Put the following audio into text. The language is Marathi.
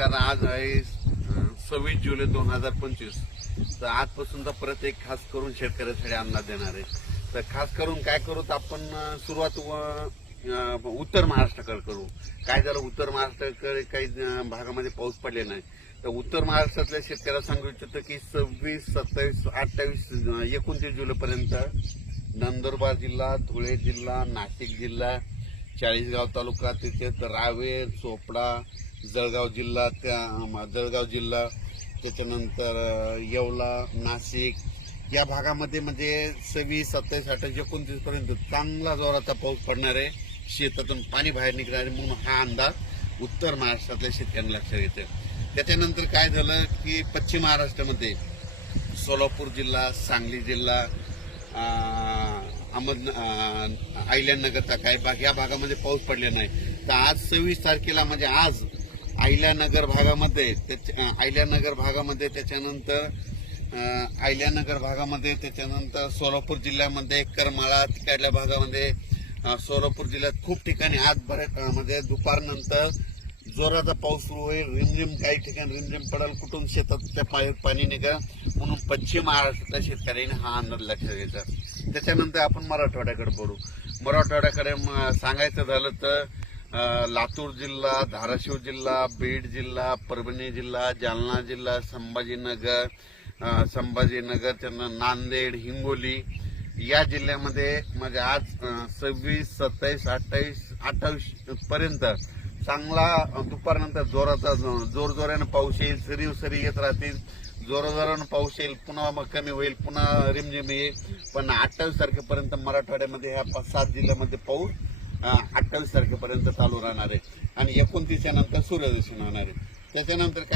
कारण आज आहे सव्वीस जुलै दोन हजार पंचवीस तर आजपासून तर प्रत्येक खास करून शेतकऱ्यासाठी अन्न देणार आहे तर खास करून काय करू तर आपण सुरुवात उत्तर महाराष्ट्राकडे करू काय झालं उत्तर महाराष्ट्राकडे काही भागामध्ये पाऊस पडले नाही तर उत्तर महाराष्ट्रातल्या शेतकऱ्याला सांगू इच्छितो की सव्वीस सत्तावीस अठ्ठावीस एकोणतीस जुलैपर्यंत नंदुरबार जिल्हा धुळे जिल्हा नाशिक जिल्हा चाळीसगाव तालुका तर रावेर चोपडा जळगाव जिल्हा त्या जळगाव जिल्हा त्याच्यानंतर येवला नाशिक या भागामध्ये म्हणजे सव्वीस सत्तावीस अठ्ठावीस एकोणतीसपर्यंत चांगला जोराचा पाऊस पडणार आहे शेतातून पाणी बाहेर निघणार आहे म्हणून हा अंदाज उत्तर महाराष्ट्रातल्या शेतकऱ्यांना लक्षात येतं त्याच्यानंतर काय झालं की पश्चिम महाराष्ट्रामध्ये सोलापूर जिल्हा सांगली जिल्हा अहमद नगरचा काय भाग या भागामध्ये पाऊस पडलेला नाही तर आज सव्वीस तारखेला म्हणजे आज आयल्यानगर भागामध्ये आयल्यानगर भागामध्ये त्याच्यानंतर आयल्यानगर भागामध्ये त्याच्यानंतर सोलापूर जिल्ह्यामध्ये करमाळा तिकडल्या भागामध्ये सोलापूर जिल्ह्यात खूप ठिकाणी आज बऱ्याच म्हणजे दुपारनंतर जोराचा पाऊस सुरू होईल रिमझिम काही ठिकाणी रिमझिम पडेल कुठून शेतात त्या पाणी निघा म्हणून पश्चिम महाराष्ट्रातल्या शेतकऱ्यांनी हा अंदाज लक्षात घ्यायचा त्याच्यानंतर आपण मराठवाड्याकडे बोलू मराठवाड्याकडे सांगायचं झालं तर लातूर जिल्हा धाराशिव जिल्हा बीड जिल्हा परभणी जिल्हा जालना जिल्हा संभाजीनगर संभाजीनगर त्यांना नांदेड हिंगोली या जिल्ह्यामध्ये म्हणजे आज सव्वीस सत्तावीस अठ्ठावीस अठ्ठावीस पर्यंत चांगला दुपारनंतर जोराचा जोर पाऊस येईल सरीव सरी येत राहतील जोराजोरानं पाऊस येईल पुन्हा मग कमी होईल पुन्हा रिमझिम येईल पण अठ्ठावीस तारखेपर्यंत मराठवाड्यामध्ये ह्या सात जिल्ह्यामध्ये पाऊस अठ्ठावीस तारखेपर्यंत चालू राहणार आहे आणि एकोणतीसच्या नंतर दिसून राहणार आहे त्याच्यानंतर